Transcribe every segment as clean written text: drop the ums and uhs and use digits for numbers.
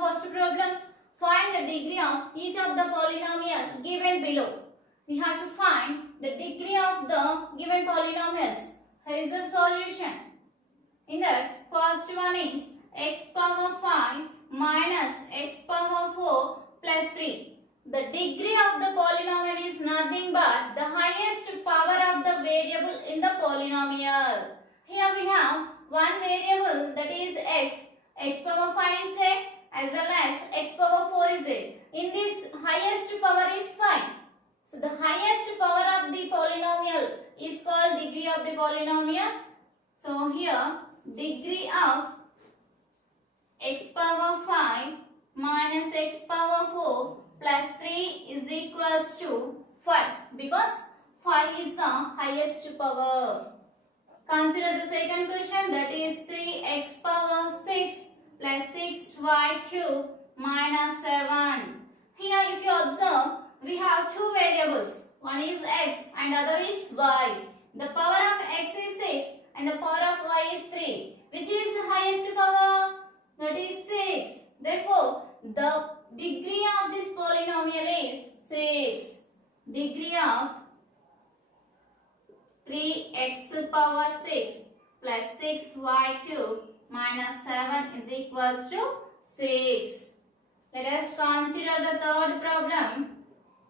first problem. Find the degree of each of the polynomials given below. We have to find the degree of the given polynomials. Here is the solution. In that, first one is x power 5 minus x power 4 plus 3. The degree of the polynomial is nothing but the highest power of the variable in the polynomial. Here we have one variable, that is x. X power 5 is there as well as x power 4 is there. In this, highest power is 5. So the highest power of the polynomial is called degree of the polynomial. So here degree of x power 5 minus x power 4 plus 3 is equals to 5, because 5 is the highest power. Consider the second question, that is 3x power 6 plus 6y cube minus 7. Here if you observe, we have two variables. One is x and other is y. The power of x is 6 and the power of y is 3. Which is the highest power? That is 6. Therefore, the degree of this polynomial is 6. Degree of 3x power 6 plus 6y cube minus 7 is equals to 6. Let us consider the third problem,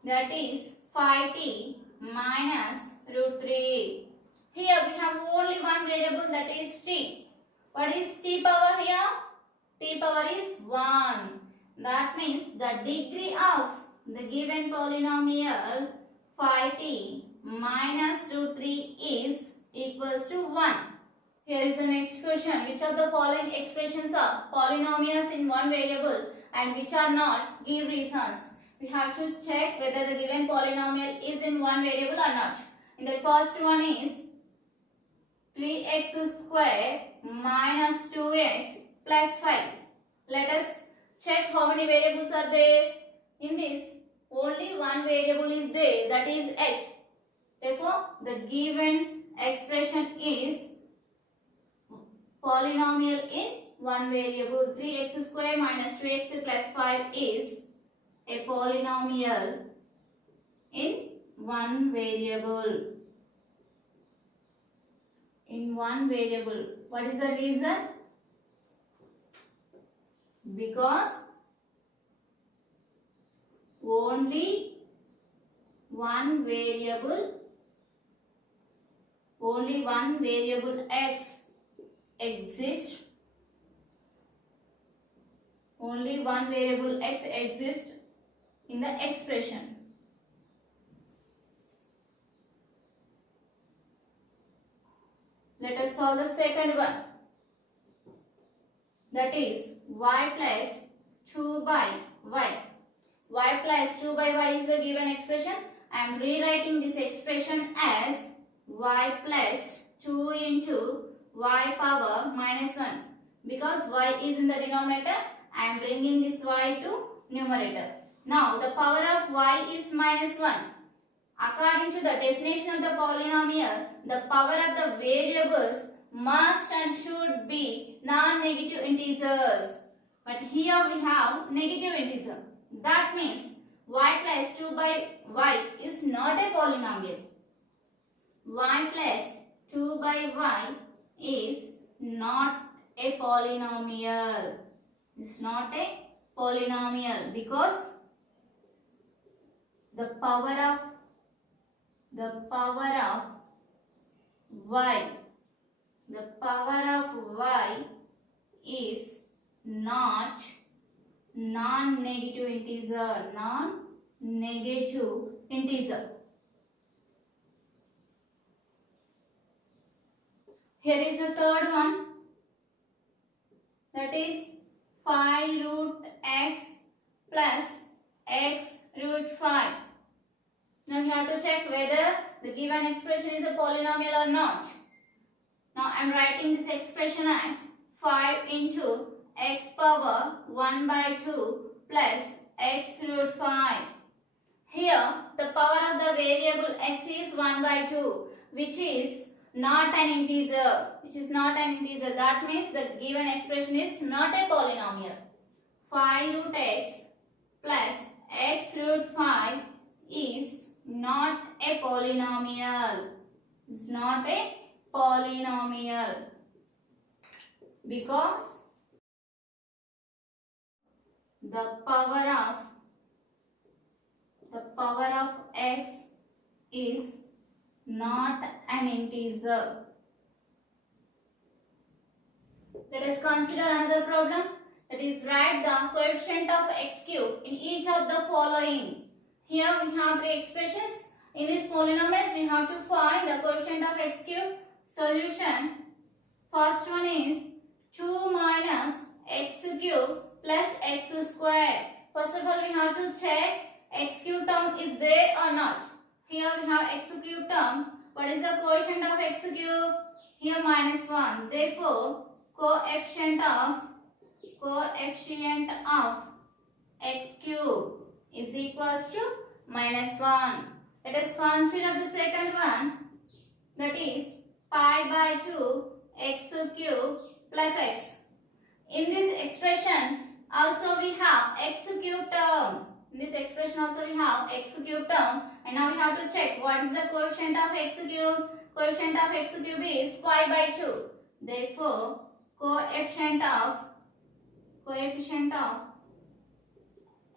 that is 5t minus root 3. Here we have only one variable, that is t. What is t power here? T power is 1. That means the degree of the given polynomial 5t minus root 3 is equals to 1. Here is the next question. Which of the following expressions are polynomials in one variable and which are not? Give reasons. We have to check whether the given polynomial is in one variable or not. In the first one is 3x square minus 2x plus 5. Let us check how many variables are there. In this, only one variable is there, that is x. Therefore, the given expression is polynomial in one variable. 3x square minus 2x plus 5 is a polynomial in one variable. In one variable. What is the reason? Because only one variable x exists. Only one variable x exists in the expression. Let us solve the second one. That is y plus 2 by y. Y plus 2 by y is a given expression. I am rewriting this expression as y plus 2 into y power minus 1. Because y is in the denominator, I am bringing this y to numerator. Now the power of y is minus 1. According to the definition of the polynomial, the power of the variables must and should be non-negative integers. But here we have negative integer. That means y plus 2 by y is not a polynomial. Y plus 2 by y is not a polynomial. It's not a polynomial because the power of y is not non-negative integer. Here is the third one, that is 5 root x plus x root 5. Now we have to check whether the given expression is a polynomial or not. Now I am writing this expression as 5 into x power 1 by 2 plus x root 5. Here the power of the variable x is 1 by 2, which is not an integer. That means the given expression is not a polynomial. 5 root x plus x root 5 is not a polynomial. It's not a polynomial because the power of x is not an integer. Let us consider another problem, that is write the coefficient of x cube in each of the following. Here we have three expressions. In these polynomials we have to find the coefficient of x cube. Solution. First one is 2 minus x cube plus x square. First of all we have to check x cube term is there or not. Here we have x cube term. What is the coefficient of x cube? Here minus 1. Therefore coefficient of x cube is equals to minus 1. Let us consider the second one, that is pi by 2 x cube plus x. In this expression also we have x cube term. In this expression also we have x cube term, and now we have to check what is the coefficient of x cube. Coefficient of x cube is pi by 2. Therefore coefficient of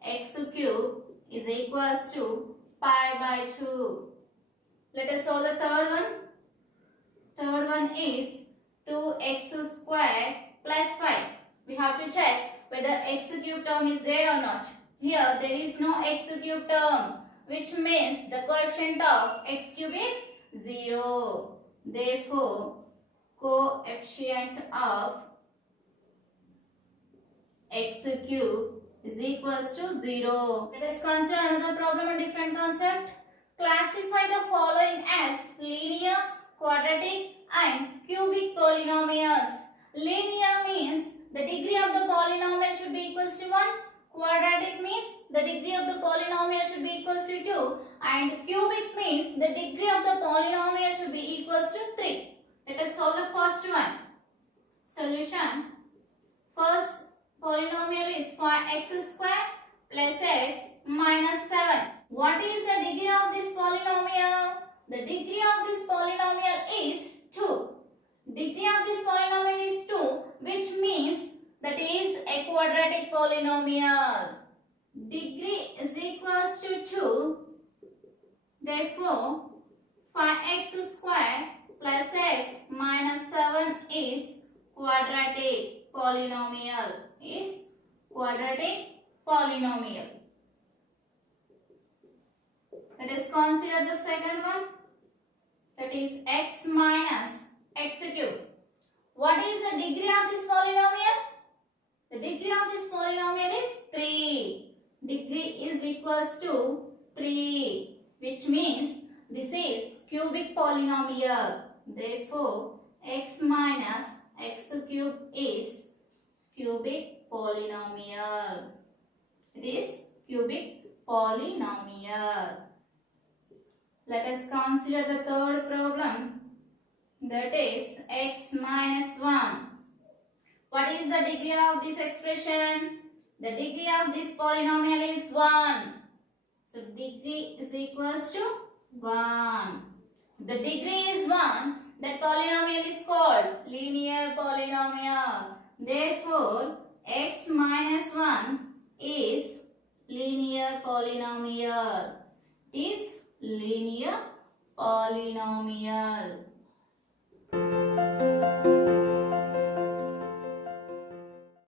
x cube is equals to pi by 2. Let us solve the third one. Third one is 2x square plus 5. We have to check whether x cube term is there or not. Here there is no x cube term, which means the coefficient of x cube is 0. Therefore coefficient of x cube is equals to 0. Let us consider another problem, a different concept. Classify the following as linear, quadratic and cubic polynomials. Linear means the degree of the polynomial should be equals to 1. Quadratic means the degree of the polynomial should be equals to 2. And cubic means the degree of the polynomial should be equals to 3. Let us solve the first one. Solution. First polynomial is 5x square plus x minus 7. What is the degree of this polynomial? The degree of this polynomial is 2. Degree of this polynomial is 2, which means that is a quadratic polynomial. Degree is equals to 2. Therefore 5x square plus x minus 7 is quadratic polynomial. Is quadratic polynomial. Let us consider the second one, that is x minus x cube. What is the degree of this polynomial? The degree of this polynomial is 3. Degree is equals to 3, which means this is cubic polynomial. Therefore x minus x cube is cubic polynomial. It is cubic polynomial. Let us consider the third problem, that is x minus 1. What is the degree of this expression? The degree of this polynomial is 1. So degree is equals to 1. The degree is 1. That polynomial is called linear polynomial. Therefore x minus 1 is linear polynomial. Is linear polynomial.